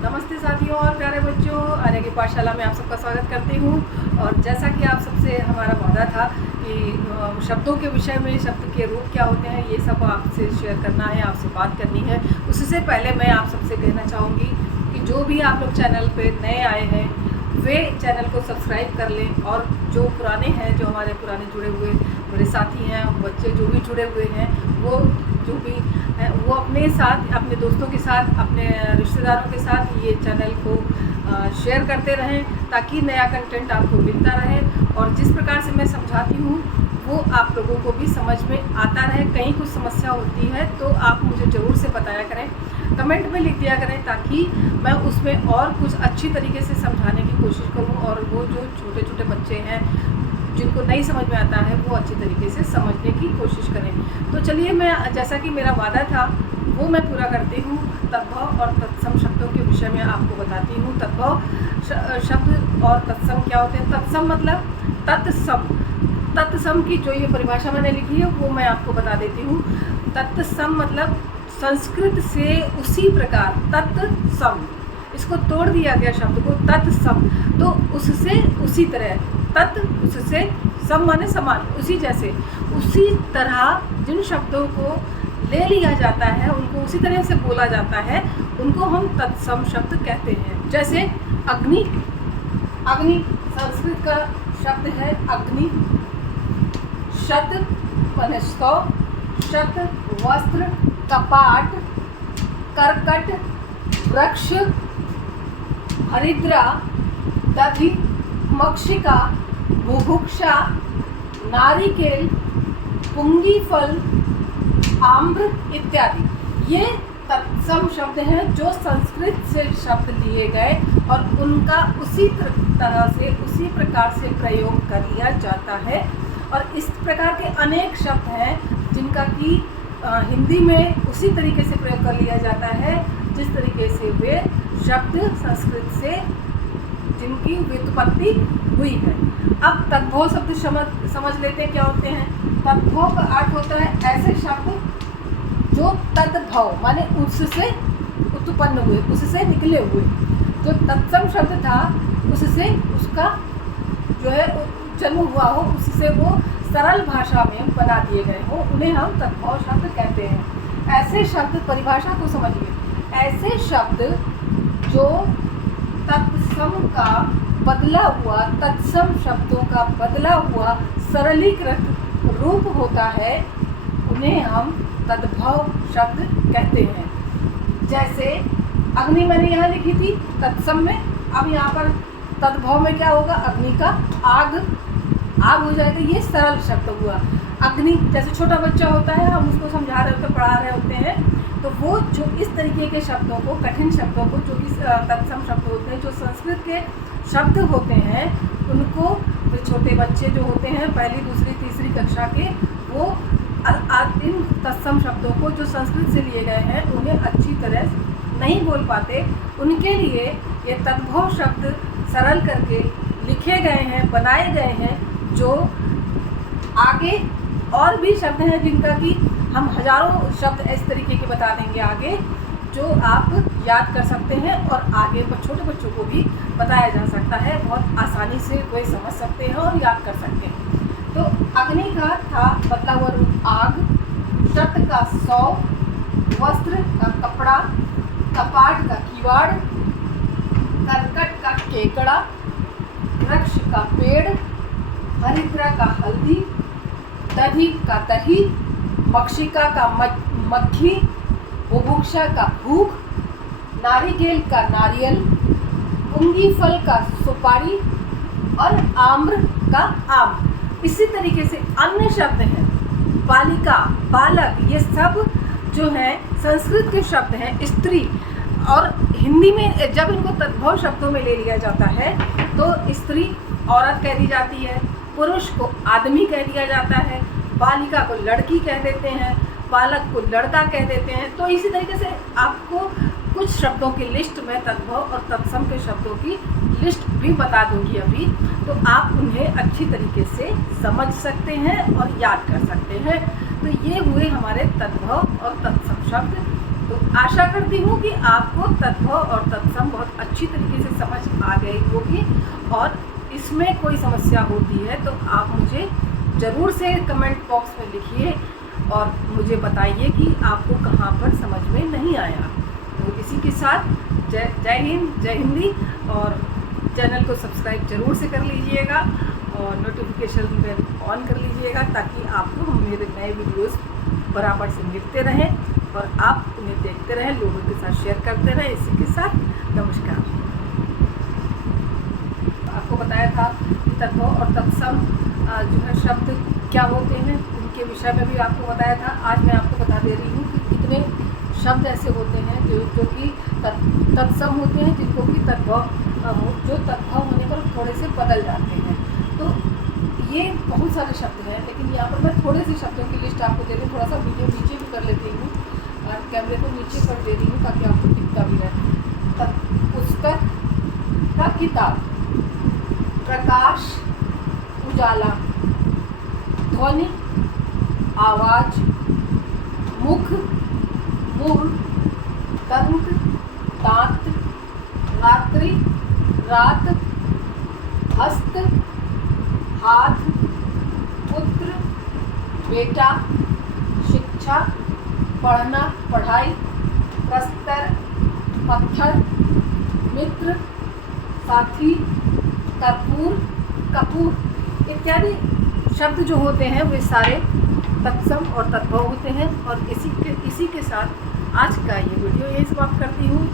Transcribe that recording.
नमस्ते साथियों और प्यारे बच्चों, आर्य की पाठशाला में आप सबका स्वागत करती हूँ। और जैसा कि आप सबसे हमारा वादा था कि शब्दों के विषय में शब्द के रूप क्या होते हैं, ये सब आपसे शेयर करना है, आपसे बात करनी है। उससे पहले मैं आप सबसे कहना चाहूँगी कि जो भी आप लोग चैनल पे नए आए हैं वे चैनल को सब्सक्राइब कर लें, और जो पुराने हैं, जो हमारे पुराने जुड़े हुए मेरे साथी हैं, बच्चे जो भी जुड़े हुए हैं, वो जो भी हैं वो अपने साथ, अपने दोस्तों के साथ, अपने रिश्तेदारों के साथ ये चैनल को शेयर करते रहें, ताकि नया कंटेंट आपको मिलता रहे और जिस प्रकार से मैं समझाती हूँ वो आप लोगों को भी समझ में आता रहे। कहीं कुछ समस्या होती है तो आप मुझे ज़रूर से बताया करें, कमेंट में लिख दिया करें, ताकि मैं उसमें और कुछ अच्छी तरीके से समझाने की कोशिश करूं और वो जो छोटे छोटे बच्चे हैं जिनको नहीं समझ में आता है वो अच्छी तरीके से समझने की कोशिश करें। तो चलिए, मैं जैसा कि मेरा वादा था वो मैं पूरा करती हूँ। तद्भव और तत्सम शब्दों के विषय में आपको बताती हूँ। तद्भव शब्द और तत्सम क्या होते हैं। तत्सम मतलब तत्सम, तत्सम की जो ये परिभाषा मैंने लिखी है वो मैं आपको बता देती हूँ। तत्सम मतलब संस्कृत से उसी प्रकार, तत्सम, इसको तोड़ दिया गया शब्द को, तत्सम, तो उससे उसी तरह, तत् उससे, सम माने समान, उसी जैसे, उसी तरह जिन शब्दों को ले लिया जाता है, उनको उसी तरह से बोला जाता है, उनको हम तत्सम शब्द कहते हैं। जैसे अग्नि, अग्नि संस्कृत का शब्द है अग्नि। शत माने 100, शत वस्त्र, कपाट, करकट, वृक्ष, हरिद्रा, दधि, मक्षिका, बुभुक्षा, नारिकेल, पुंगी फल, आम्र इत्यादि। ये तत्सम शब्द हैं जो संस्कृत से शब्द लिए गए और उनका उसी तरह से, उसी प्रकार से प्रयोग कर लिया जाता है। और इस प्रकार के अनेक शब्द हैं जिनका कि हिंदी में उसी तरीके से प्रयोग कर लिया जाता है जिस तरीके से वे शब्द संस्कृत से जिनकी व्युत्पत्ति हुई है। अब तद्भव शब्द समझ लेते हैं क्या होते हैं। तद्भव का अर्थ होता है ऐसे शब्द जो तद्भव माने उससे उत्पन्न हुए, उससे निकले हुए। जो तत्सम शब्द था उससे उसका जो है जन्म हुआ हो, उससे वो सरल भाषा में बना दिए गए हो, उन्हें हम तद्भव शब्द कहते हैं। ऐसे शब्द, परिभाषा को समझिए, ऐसे शब्द जो तत्सम का बदला हुआ, तत्सम शब्दों का बदला हुआ सरलीकृत रूप होता है, उन्हें हम तद्भव शब्द कहते हैं। जैसे अग्नि मैंने यहाँ लिखी थी तत्सम में, अब यहाँ पर तद्भव में क्या होगा, अग्नि का आग, आग हो जाएगा। ये सरल शब्द हुआ। अग्नि, जैसे छोटा बच्चा होता है, हम उसको समझा रहे होते हैं, पढ़ा रहे होते हैं, तो वो जो इस तरीके के शब्दों को, कठिन शब्दों को, जो इस तत्सम शब्द होते हैं, जो संस्कृत के शब्द होते हैं, उनको छोटे बच्चे जो होते हैं पहली, दूसरी, तीसरी कक्षा के, वो इन तत्सम शब्दों को जो संस्कृत से लिए गए हैं उन्हें अच्छी तरह नहीं बोल पाते। उनके लिए ये तद्भव शब्द सरल करके लिखे गए हैं, बनाए गए हैं, जो आगे और भी शब्द हैं जिनका कि हम हजारों शब्द इस तरीके के बता देंगे आगे, जो आप याद कर सकते हैं और आगे छोटे बच्चों को भी बताया जा सकता है। बहुत आसानी से वे समझ सकते हैं और याद कर सकते हैं। तो अग्नि का था बदला हुआ रूप आग, शत का 100, वस्त्र का कपड़ा, कपाट का किवाड़, करकट का केकड़ा, वृक्ष का पेड़, हरिद्रा का हल्दी, दधि का दही, मक्षिका का मक्खी, बुभुक्षा का भूख, नारिकेल का नारियल, पुंगी फल का सुपारी और आम्र का आम। इसी तरीके से अन्य शब्द हैं, बालिका, बालक, ये सब जो हैं संस्कृत के शब्द हैं। स्त्री, और हिंदी में जब इनको तद्भव शब्दों में ले लिया जाता है तो स्त्री औरत कह दी जाती है, पुरुष को आदमी कह दिया जाता है, बालिका को लड़की कह देते हैं, बालक को लड़का कह देते हैं। तो इसी तरीके से आपको कुछ शब्दों की लिस्ट में, तद्भव और तत्सम के शब्दों की लिस्ट भी बता दूंगी अभी, तो आप उन्हें अच्छी तरीके से समझ सकते हैं और याद कर सकते हैं। तो ये हुए हमारे तद्भव और तत्सम शब्द। तो आशा करती हूँ कि आपको तद्भव और तत्सम बहुत अच्छी तरीके से समझ आ गई होगी, और इसमें कोई समस्या होती है तो आप मुझे ज़रूर से कमेंट बॉक्स में लिखिए और मुझे बताइए कि आपको कहाँ पर समझ में नहीं आया। तो इसी के साथ जय हिंद, जय हिंदी, और चैनल को सब्सक्राइब जरूर से कर लीजिएगा और नोटिफिकेशन बेल ऑन कर लीजिएगा, ताकि आपको मेरे नए वीडियोस बराबर से मिलते रहें और आप उन्हें देखते रहें, लोगों के साथ शेयर करते रहें। इसी के साथ नमस्कार। आपको बताया था कि तत्व और तत्सम जो है शब्द क्या होते हैं, उनके विषय में भी आपको बताया था। आज मैं आपको बता दे रही हूँ कि कितने शब्द ऐसे होते हैं जो कि तत्सम होते हैं, जिनको कि जो तत्व होने पर थोड़े से बदल जाते हैं। तो ये बहुत सारे शब्द हैं, लेकिन यहाँ पर मैं थोड़े से शब्दों की लिस्ट आपको दे रही हूँ। थोड़ा सा वीडियो नीचे भी कर लेती हूँ और कैमरे को नीचे कर दे रही हूँ ताकि आपको दिखता भी रहे। पुस्तक का किताब, प्रकाश, उजाला, ध्वनि, आवाज, मुख, मूल, दंत, दांत, रात्रि, रात, हस्त, हाथ, पुत्र, बेटा, शिक्षा, पढ़ना, पढ़ाई, प्रस्तर, पत्थर, मित्र, साथी, कर्पूर, कपूर इत्यादि शब्द जो होते हैं वे सारे तत्सम और तद्भव होते हैं। और इसी के साथ आज का ये वीडियो यही समाप्त करती हूँ।